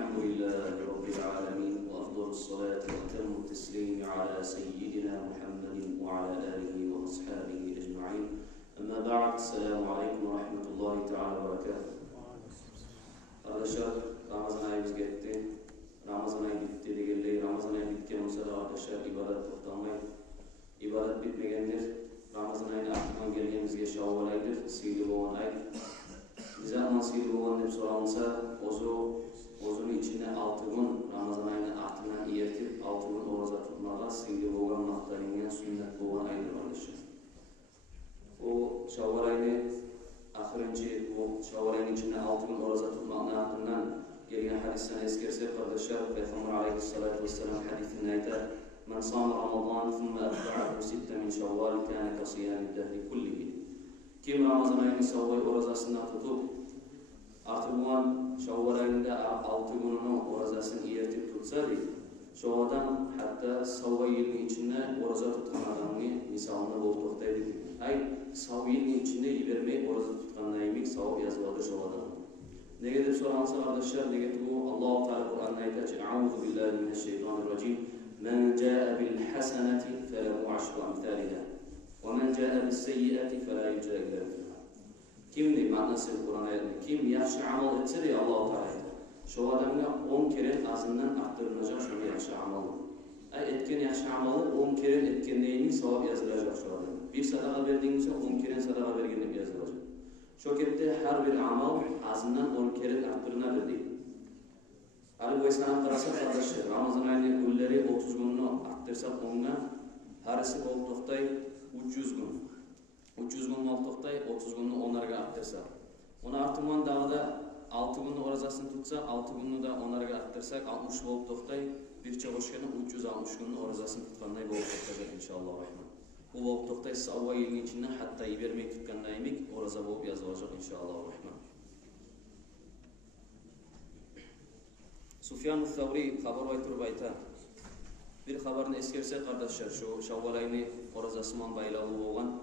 الحمد لله رب العالمين وأفضل الصلاة وأتم التسليم على سيدنا محمد وعلى آله وأصحابه أجمعين. أما بعد السلام عليكم ورحمة الله تعالى وبركاته. Arkadaşlar Ramazan ayımız geldi. Ramazan ayı bitti de Ramazan ayı bitken olsa da arkadaşlar ibadet toplanmayı. İbadet bitmegendir. Ramazan ayına aklıma gelgenimizge Şavval aydır. Sıylı boğan ay. Bize ama sıylı boğan hep soralımsa ozunu içine 6 gün Ramazan ayına aklına iyertip 6 gün oruza tutmağa sıylı boğan maktaringen sünnet boğan aydır arkadaşlar. O Şavval ayını ahirence bu Şavval ayının içine 6 gün oruza tutmağına aklından gelgen hadisten eskersek arkadaşlar Peygamber aleyhissalatu vesselam hadisinde aytar Men sama Ramazan thumma atba'ahu sitte min Şavval kana kasiyamid dehri kullihi. Kim Ramazan ayının Şavval orazasından tutup artık bu an Şavval ayında 6 gününü orazasını iyertip tutsa değil. Şu adam hatta Şavval yılının içinde oraza tutkan adamını misalında bol toktaydı. Ay Şavval yılının içinde ibermeyi oraza tutkanına emek savab yazıladı şu adam. Ne gedip soramsa kardeşler, ne gedip bu Allah-u Teala Kur'an'da ayet açın. A'udhu billahi mineşşeytanirracim. Men ca'e bil hasenati felehu aşru amthaliha. Ve men ca'e bis seyyiati fela yüce illa fiha. Kimdi manası Kur'an ayetinde? Kim yaxşı amal etse de Allah-u Teala ayet. Şu adamına 10 kere azından arttırılacak şunu yaxşı amalı. Etken yaxşı amalı 10 kere etkenliğini savab yazılacak şu adam. Bir sadaka verdiğinizde 10 kere sadaka vergenlik yazılacak. Şokette her bir amal azından 10 kere arttırılabilir. Ali bu esnaf kararsak kardeşler, Ramazan ayının günleri 30 gününü arttırsak onunla harisi bol toktay 300 gün. 300 gün bol toktay 30 gününü onlarga arttırsak. Onu artırman dağda 6 günü orazasını tutsak, 6 günü de onlarga arttırsak 60 bol toktay bir çalışkanı 360 günü orazasını tutkanday bol toktayacak inşallah rahman. Bu bol toktay Şavval yılının içinde hatta ibermeyi tutkanına emek oraza bol yazılacak inşallah rahman. Sufyan-ı Thawri haber aytırıp aytar. Bir haberini eskersek kardeşler şu Şavval ayını orazasıman baylağı olgan.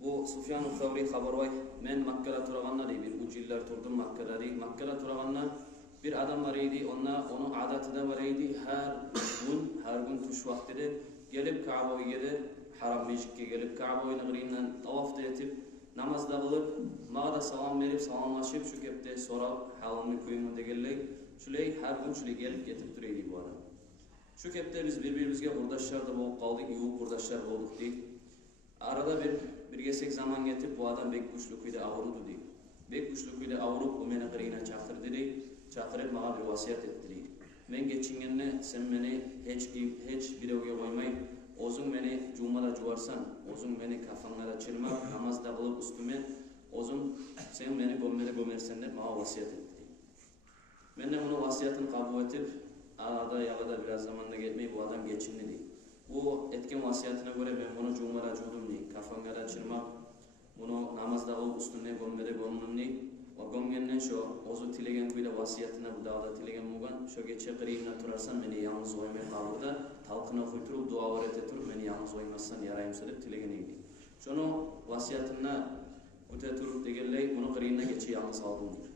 Bu Sufyan-ı Thawri haber ay men Makka'da turağanna dey bir 3 yıllar turdum Makka'da dey. Makka'da turağanna bir adam var idi, onun adatı da var idi. Her gün tuş vaktide gelip Ka'ba'ya gelir, haram meşikke gelip Ka'ba'yı nagrinden tavafta etip namazda kılıp, mağda salam verip salamlaşıp şu kepte sorap halını kuyumunda gelip şuley her gün şuley gelip getip duraydı bu adam. Şu kepte biz birbirimizge burdaşlar da bolup kaldık, yuğuk burdaşlar olduk deyip. Arada bir gesek zaman getip bu adam bek güçlüküyle avrudu deyip. Bek güçlüküyle avrup bu meni kırığına çakırdı deyip, çakırıp bana bir vasiyet etti deyip. Men geçingenne sen beni hiç birevge koymayıp, ozun beni cumada cuvarsan, ozun beni kafanlara çırma, namazda kılıp üstüme, ozun sen beni gömersen de bana vasiyet etti. Ben de bunu vasiyetini kabul edip, arada yağda biraz zamanda gelmeyi bu adam geçimli değil. Bu etken vasiyetine göre ben bunu cumara cudum değil, kafanlara çırmak, bunu namazda kılıp üstüne gömdüm değil. O gömgenden şu ozu tilegen kuyla vasiyetine bu dağda tilegen mugan, şu geçe kırığına turarsan beni yalnız oymaya kalırda, talkına kuyturup dua varet eturup beni yalnız oymazsan yarayım söyleyip tilegen eydi. Şunu vasiyetine kuteturup degelley, bunu kırığına geçe yalnız aldım değil.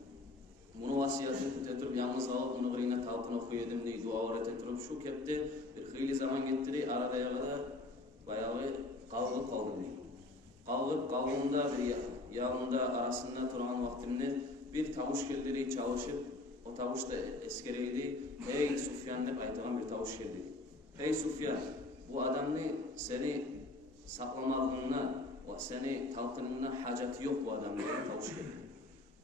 Bunu vasiyetini kuteturup yalnız alıp, bunu kırığına talkına kuyedim değil, dua varet eturup şu kepte bir hıyli zaman gettiri, arada yağda bayağı kavgıp kaldım değil. Kavgında bir yağında arasında turan vaktinde bir tavuş geldi çalışıp o tavuş da eskereydi. Hey Sufyan deyip aytılan bir tavuş geldi. Hey Sufyan, bu adamını seni saklamadığına, seni talkınına hacati yok bu adamın tavuş geldi.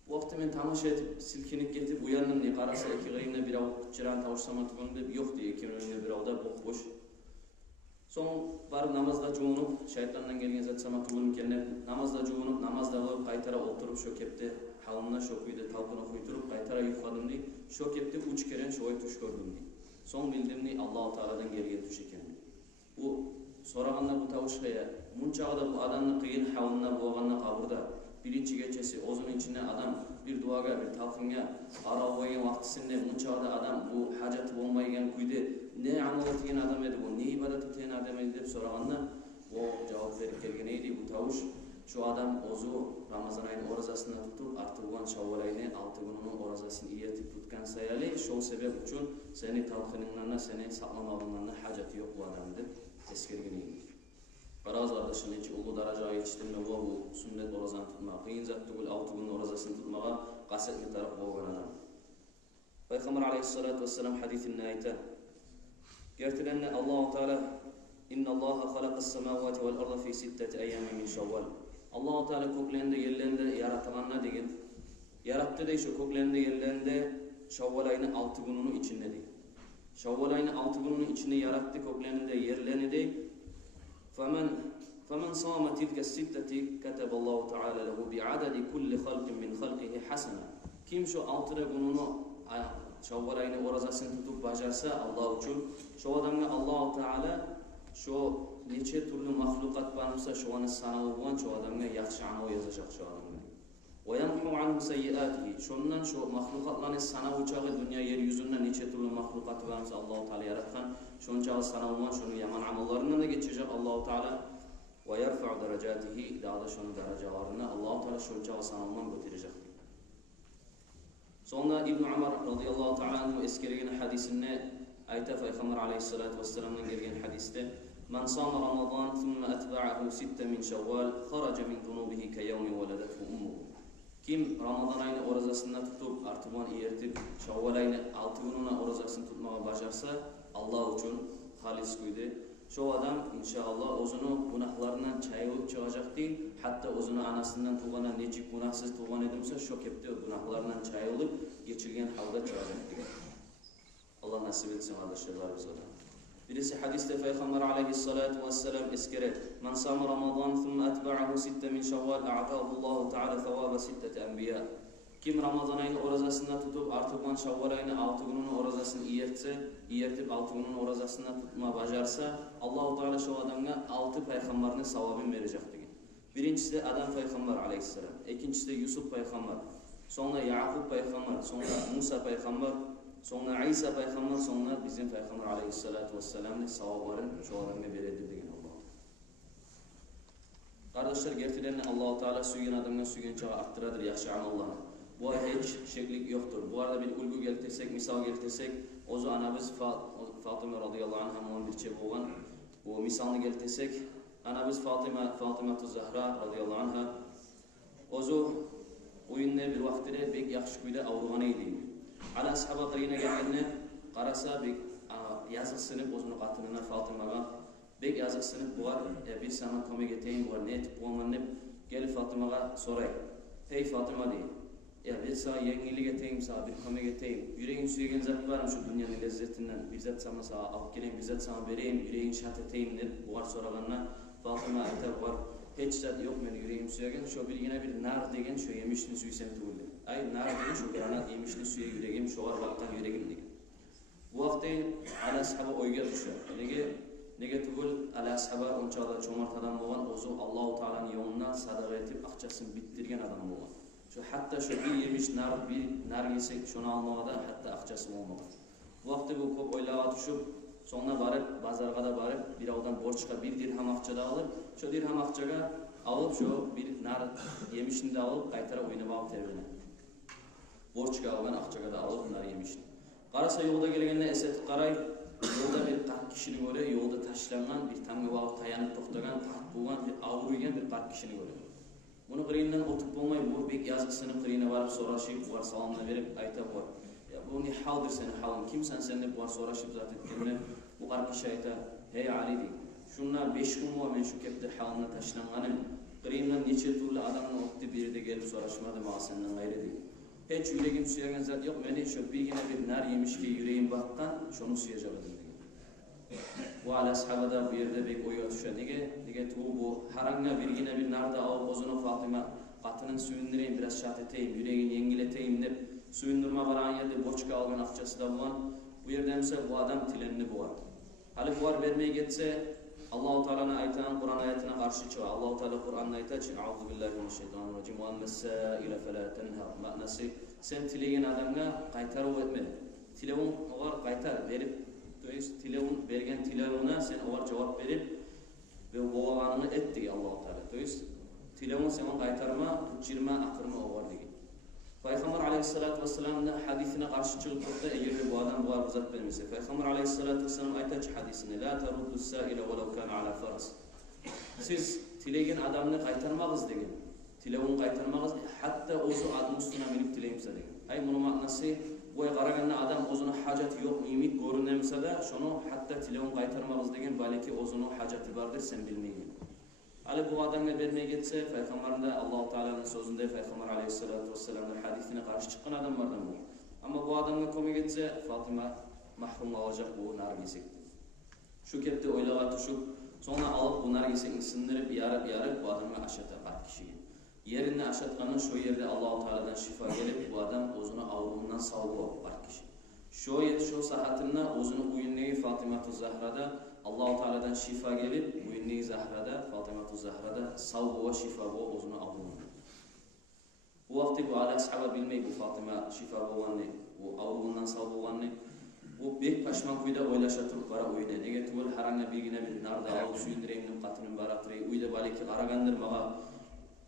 Bu vakti ben tamaşa edip silkinip getip uyandım diye karasa iki kıyımda bir avuk çıran tavuşsama tutundu yok diye iki önünde bir avda boş. Son varıp namazda cuğunup, şeytandan gelgen zat sama tuğunum kendine namazda cuğunup, namazda kılıp kaytara oturup şu kepte halına şu kuyda talkına kuyturup kaytara yukladım diye şu kepte 3 kere şu oy tuş gördüm diye. Son bildim diye Allah-u Teala'dan gelgen tuş eken diye. Bu sorağında bu tavuşkaya, munçağda bu adamın kıyın halına boğanına kaburda birinci geçesi, ozun içine adam bir duaga, bir talkınga ara olayın vaktisinde munçağda adam bu hacatı olmaygen kuydu. Ne amal etiyen adam edi bu, ne ibadet etiyen adam edi deyip sorağında o cevap verip gelgen eydi bu tavuş. Şu adam ozu Ramazan ayının orazasına tutup artırılan Şavval ayını 6 gününün orazasını iyetip tutkan sayali, şol sebep üçün seni talkınınlarına, seni saklamağınlarına hacati yok bu adamdır. Eskergeneyim. Qaraz kardeşin hiç ulu darajaga yetiştirme bu sünnet orazan tutmağa, kıyın zat tugul 6 gün orazasını tutmağa qasetli taraf bolgan adam. Peygamber aleyhissalatu vesselam hadisinde ayta. Gertilenne Allahu Teala inna Allaha halaqas semawati vel arda fi 6 ayyamin min Şevval. Allahu Teala köklerinde yerlerinde yaratılanlar degen. Yarattı da şu köklerinde yerlerinde Şevval ayının 6 gününün içinde değil. Şevval ayının 6 gününün içinde yarattı köklerinde yerlerini değil. فمن صام تلك الستة كتب الله تعالى له بعدد كل خلق من خلقه حسنة. Kim şu 6 gününü Şevval ayını orazasını tutup bacarsa Allah için şu adamga Allah Teala şu neçe türlü mahlukat barmasa şu anı sanavı bulan şu adamga yaxşı amal yazacak şu adamga. وَيَمْحُ عَنْهُ سَيِّئَاتِهِ. Şundan şu mahlukatlarını sanavı uçağı dünya yeryüzünde neçe türlü mahlukat barmasa Allah Teala yaratkan şunca sanavı bulan şunun yaman amallarından da geçecek Allah Teala. وَيَرْفَعُ دَرَجَاتِهِ. Daha da şunun derecelerine Allah Teala şunca sanavı bulan götürecek. Sonra İbn Umar radıyallahu ta'ala anhu eskergen hadisinde ayta Peygamber aleyhissalatu vesselam'dan gelgen hadiste "Men sama Ramazan thumma atba'ahu 6 min Şevval kharaca min zunubihi kayawmi veladathu ummuhu." Kim Ramazan ayını orazasında tutup artıban iyertip Şevval ayını 6 gününe orazasını tutmaya başarsa Allah için halis kuydu. Şu adam inşallah özünü günahlarından çayılıp çıkacak değil, hatta özünü anasından tuğana necik günahsız tuğan edimse şu kepte günahlarından çayılıp geçirgen halda çıkacak değil. Allah nasip etsin kardeşler bize. Birisi hadiste Peygamber aleyhissalatu vesselam eskere "Men sama Ramazan thumma atba'ahu 6 min Şevval a'tahu Allahu Teala thawaba 6 enbiya." Kim Ramazan ayını orazasında tutup artık Şevval ayını 6 gününün orazasını iyertip 6 gününün orazasında tutma bacarsa Allah-u Teala şu adamga 6 peygamberin savabını verecek degan. Birincisi de Adam peygamber aleyhisselam, ikincisi de Yusuf peygamber, sonra Yaqub peygamber, sonra Musa peygamber, sonra İsa peygamber, sonra bizim peygamber aleyhissalatu vesselam'ın savablarını şu adamga veredir degan Allah. Kardeşler gerçekten Allah-u Teala suyun adamga suyun çağı arttıradır yaxşı amallarını. Bu hiç şeklik yoktur. Bu arada bir ulgu geltirsek, misal geltirsek, ozu anabız Fatıma radıyallahu anh'ın bir çebi olan bu misalını geltirsek, anabız Fatıma Zahra radıyallahu anh'a ozu oyunda bir vaktide bek yaxşı kuyda avruğana edeyim. Ala sahaba qirine gelgenine qarasa bek yazık sınıp ozunu qatınına Fatıma'ga bek yazık sınıp buğar bir sana kömek eteyim buğar ne etip buğamanıp gelip Fatıma'ga soray. Hey Fatıma deyim. Ya bir sana yengilik eteyim, sana bir kömek eteyim. Yüreğin suyegen zat var mı şu dünyanın lezzetinden? Bir zat sana alıp geleyim, bir zat sana vereyim, yüreğin şart eteyim deyip buğar sorağına Fatıma ayta buğar. Hiç zat yok meni yüreğim suyegen, şu bir yine bir nar degen şu yemişli suyu sen tuğuldu. Ay nar degen şu granat yemişli suya yüreğim, şu var baktan yüreğim degen. Bu vakti ala sahaba oyga düşüyor. Nege tuğul ala sahaba on çağda çomart adam boğan, ozu Allah-u Teala'nın yolundan sadaka etip akçasını bittirgen adam boğan. Hatta şu bir yemiş nar yesek şunu almağa da hatta akçası olmağa. Bu vakti bu köp oylağa düşüp sonra barıp bazarga da barıp bir avdan borçka bir dirham akça da alıp şu dirham akçaga alıp şu bir nar yemişini de alıp kaytara oynamağıp tervine. Borçka algan akçaga da alıp nar yemişini. Qarasa yolda gelgende esetip qaray yolda bir 40 kişini görüyor, yolda taşlangan bir tanga bağıp tayanıp toxtagan, qat bulgan bir ağır uygen bir 40 kişini görüyor. Bunu qirinden otup bolmay bu bek yazık sınıp qirine barıp soraşıp var salamını verip ayta var. Ya bu ne haldir seni halın kimsen sen de var soraşıp zat etkenine bu qar kişi ayta hey Ali dey. Şunlar 5 gün var men şu kepte halına taşlanganim. Qirinden neçe türlü adamın ottu biri de gelip soraşmadı ma senden gayrı dey. Hiç yüreğim suyagan zat yok meni şu bir yine bir nar yemiş ki yüreğim bakkan şunu suyacak dedim. Bu ala sahabada bu yerde bek oya düşer. Nege bu haranga bir yine bir narda alıp ozunu Fatıma qatının suyundurayım biraz şart eteyim, yüreğini yengileteyim deyip suyundurma varan yerde borçka algan akçası da bulan bu yerde mesela bu adam tilenini buar. Hali buar vermeye getse Allah-u Teala'nın ayetinden Kur'an ayetine karşı çıkar. Allah-u Teala Kur'an'ın ayeti için Euzu billahi mineşşeytanirracim ve emmessâile felâ tenhâr. Manası sen tileyen adamga qaytarıp etme. Tilevun olar qaytar verip tilevun bergen tilevuna sen olar cevap verip ve boğalanını et diye Allah-u Teala. Tilevun sen qaytarma, tuçirma, akırma olar diye. Peygamber aleyhissalatu vesselam'ın hadisine karşı çıkıp da eğer bu adam bu arızat vermese. Peygamber aleyhissalatu vesselam aytaç hadisine la taruddu sa'ile velev kana ala faras. Siz tilegen adamını qaytarmağız degen. Tilewun qaytarmağız hatta ozu adın üstüne minip tileyimse degen. Ay bunu manası bu qaraganna adam ozunu hajati yok imik görünemse de şunu hatta tilewun qaytarmağız degen balki ozunu hajati bardır sen bilmeyin. Ali bu adamga vermeye gitse, Peygamber'inde Allah-u Teala'nın sözünde Peygamber aleyhissalatu vesselam'ın hadisine karşı çıkan adamlardan bu. Ama bu adamga kome gitse, Fatıma mahrum alacak bu nar gesekti. Şu kepte oylağa tuşup, sonra alıp bu nar gesekini sındırıp, yarıp bu adamga aşata kat kişiyi. Yerine aşatkanın şu yerde Allah-u Teala'dan şifa gelip, bu adam ozunu avruğundan savbu kat kişi. Şu sahatında ozunu uyunneyi Fatıma-tu Zahra'da Allah-u Teala'dan şifa gelip, uyunneyi Zahra'da, Fatıma-tu Zahra'da savbu ve şifa bu ozunu avruğundan. Bu vakti bu Ali ashaba bilmeyi bu Fatıma şifa boğanını, bu avruğundan savbu boğanını, bu bek paşman kuyda oylaşa turup bara uyune. Nege tüvül haranga bilgine bir narda alıp suyundireyiminin katının baratırı, uyda baliki aragandır mağa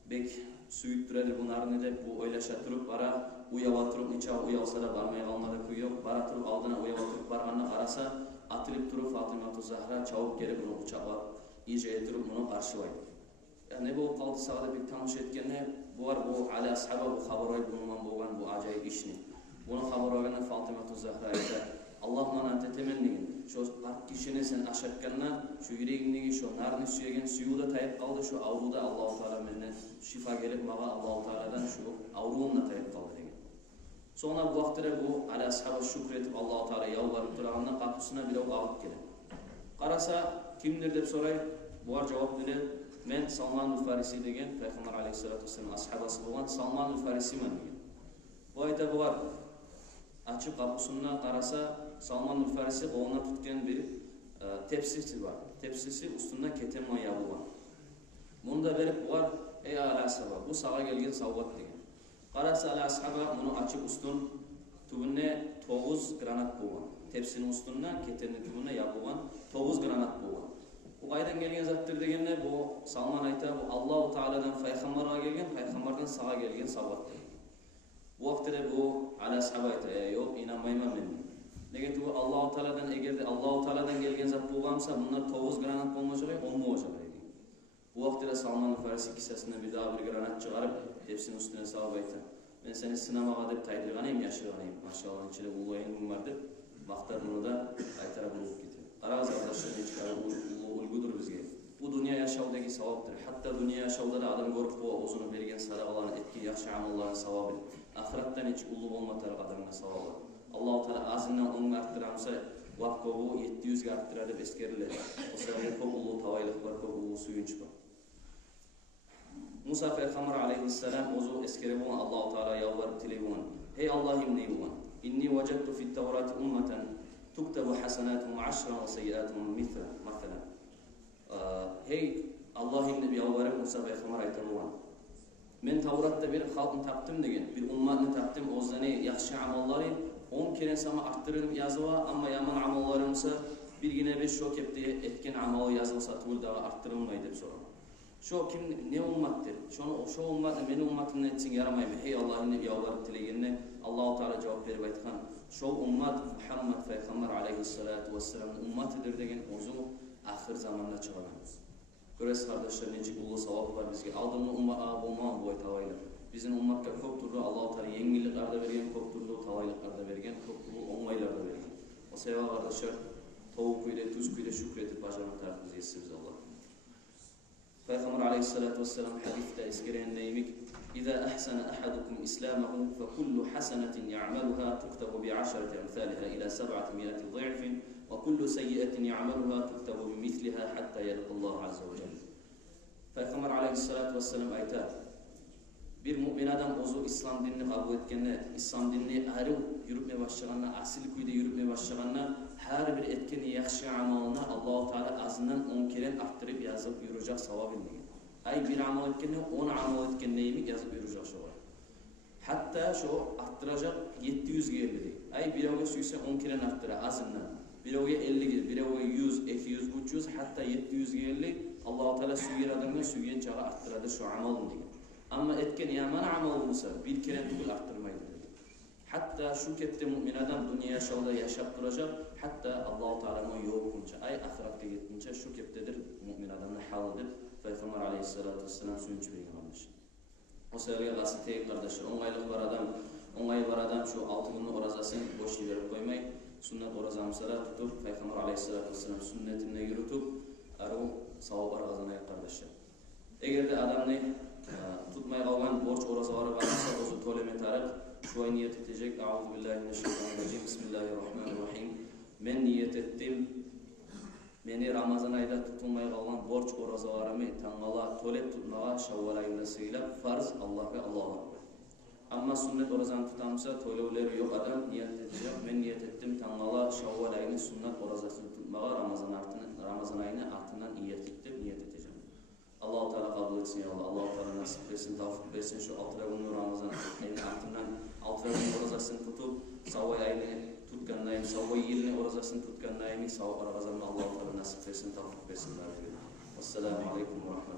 bek suyutturadır bu narını da bu oylaşa turup bara uyava turup niçağı uyavsa da barmaya kalmadı kuyu yok. Bara turup aldına uyava turup barganına arasa atılıp turup Fatıma-tu Zahra çabuk gelip bunu uçağa iyice turup bunu karşılaydı. Yani bu kaldı sağda bir tanış etkenne bu var bu Ali ashaba bu haberoy bununla boğan bu acayip işini. Bunu haberoyana Fatıma-tu Zahra eder. Allah'man ante temennigin. Şu kalp kişini sen aşakkanna şu yüreğindeki şu narını suyegen suyu da tayıp kaldı şu avruda Allah-u Teala menine şifa gelip mağa Allah-u Teala'dan şu avruğunla tayıp kaldı degen. Sonra bu vaktire bu Ali ashaba şükretip Allah-u Teala yalvarıp durağında kapısına bir ağıp gelir. Qarasa kimdir deb soray, bu var cevap verir. Men Salman-ul Farisi degen Peygamber aleyhissalatu vesselam ashabası bolan Salman-ul Farisi men degen. Bu ayta bu var. Açıp kapısına qarasa Salman-ul Farisi qoğuna tutgan bir tepsisi var. Tepsisi üstünde ketem mayağı var. Bunda verip bu var, ey Ali ashaba bu sağa gelgen savvat degen. Qarasa Ali ashaba bunu açıp üstün tübüne 9 granat boğan. Tepsinin üstünden ketenin tübüne yapılan 9 granat boğan. Bu qaydan gelgen zattır degende bu Salman ayta bu Allah-u Teala'dan Peygamber'e gelgen, Peygamber'den sağa gelgen savvat degen. Bu vaktide bu Ali ashaba ayta yok inanmayma men. Nege bu Allah-u Teala'dan eğer Allah-u Teala'dan gelgen zat boğamsa bunlar 9 granat bolmasa 10 bolsa deydi. Bu vaktide Salman-ul Farisi kisesine bir daha bir granat çıkarıp tepsinin üstüne savab ayta. Ben seni sınamağa dep taydırganayım, yaşırganayım. Maşallah içinde uluyayım var dep vaktar bunu da aytara bulup gitti. Qarağız arkadaşlar hiç ulgudur bizge. Bu dünya yaşaudagi savabdır. Hatta dünya yaşauda da adam görüp bu ozunu bergen sadaqalarını etki yaxşı amalların savabı. Ahirattan hiç ulu olmatar adamga savabı. Allah-u Teala azından onu arttıramsa vaqt bu 700 ga arttırar deb eskeriler. O sebeple çok ulu tavaylık var, çok ulu suyunç var. Musa Peygamber aleyhisselam ozu eskeri bulan Allah-u Teala yalvarıp tiley bulan. Hey Allah'ım ney bulan. İnni vecettu fit Tevrati ummeten tuktabu hasanatuhum 10 ve seyyiatuhum mithla. Hey Allah'ım ney yalvarıp Musa Peygamber aytan bulan. Men Tavrat'ta bir halkını taptım degen, bir ummatını taptım ozdanı yaxşı amalları 10 kere sama arttırırım yazıva ama yaman amallarımsa bir yine 5 şok kepti etken amalı yazılsa tül dağı arttırılmayı dep soram. Şu kim ne ummattır? Şu ummatı meni ummatımdan etsin yaramayım. Hey Allah'ın nebi yalvarıp dilegenine Allah-u Teala cevap verip aytkan. Şu ummat Muhammed Peygamber aleyhissalatu vesselam'ın ummatıdır degen ozu ahir zamanda çıkaramız. Göresiz kardeşler necik ulu savabı var bizge. Aldığımın ummat olmağın bu aytavayla. Bizim ummatka çok turlu Allah-u Teala yengilliklerde vergen, çok turlu tavalylıklarda vergen, çok turlu onlaylarda vergen. O sebebi kardeşler tavuk kuyda, tuz kuyda şükredip başarmak tarifimizi yetsiniz Allah. Peygamber aleyhissalatu vesselam hadiste eskeren neyimik İza ahsana ahadukum islamahu fe kullu hasenetin ya'maluha tuktabu bi 10 emthaliha ila 700 ضعف ve kullu seyyiatin ya'maluha tuktabu bi misliha hatta yalqallahu azze ve celle. Peygamber aleyhissalatu vesselam aytar bir mümin adam ozu İslam dinini kabul etkende, İslam dinini arı yürütmeye başlayanlar, asil kuyda yürütmeye başlayanlar her bir etkeni yaxşı amalına Allah-u Teala azından 10 kere arttırıp yazıp yürüyecek savabı degan. Ay bir amal etkende 10 amal etkenleyimi yazıp yürüyecek savabı. Hatta şu arttıracak 700 geldi. Ay bir avga suysa 10 kere arttıra azından. Bir avga 50 geldi, bir avga 100, 200, 300 hatta 700 geldi. Allah-u Teala suyu adamına suyen çağı arttıradır şu amalın degan. Ama etken yaman amal olsa bir kere tugul arttırmayı. hatta şu kepte mümin adam dünya yaşaуда yaşap duracak, hatta Allah-u Teala'nın yoğunca, ay ahiratga gittince şu keptedir mümin adamın halıdır. Peygamber aleyhissalatu vesselam suyuncu beyin almış. O sebeple gası teyip kardeşler, onaylı var adam şu 6 günlük orazasını boş verip koymay, sünnet orazamızlara tutup, Peygamber aleyhissalatu vesselam sünnetine yürütüp, arı savablar kazanayıp kardeşler. Eğer de adamını tutmay kalgan borç orazaları varsa ozu toleme tarık, şu ay niyet edecek. Euzubillahimineşşeytanirracim. Bismillahirrahmanirrahim. Men niyet ettim. Meni Ramazan ayda tutulmay kalgan borç orazalarımı tangala tolet tutmağa Şevval ayında sıylap farz Allah'a. Ama sünnet orazanı tutamsa tolevleri yok adam niyet edecek. Men niyet ettim tangala Şevval ayını sünnet orazasını tutmağa Ramazan ayını artından niyet edeceğim. Allah-u Teala kabul etsin ya Allah. Allah-u Teala nasip etsin, tavfik versin şu 6 günlük Ramazan ayının artından 6 günlük orazasını tutup Savay ayını tutkanlayım, Savay yılını orazasını tutkanlayım, Savay orazasını Allah-u Teala nasip etsin, tavfik versin. Vesselamu aleyküm ve rahmetullah.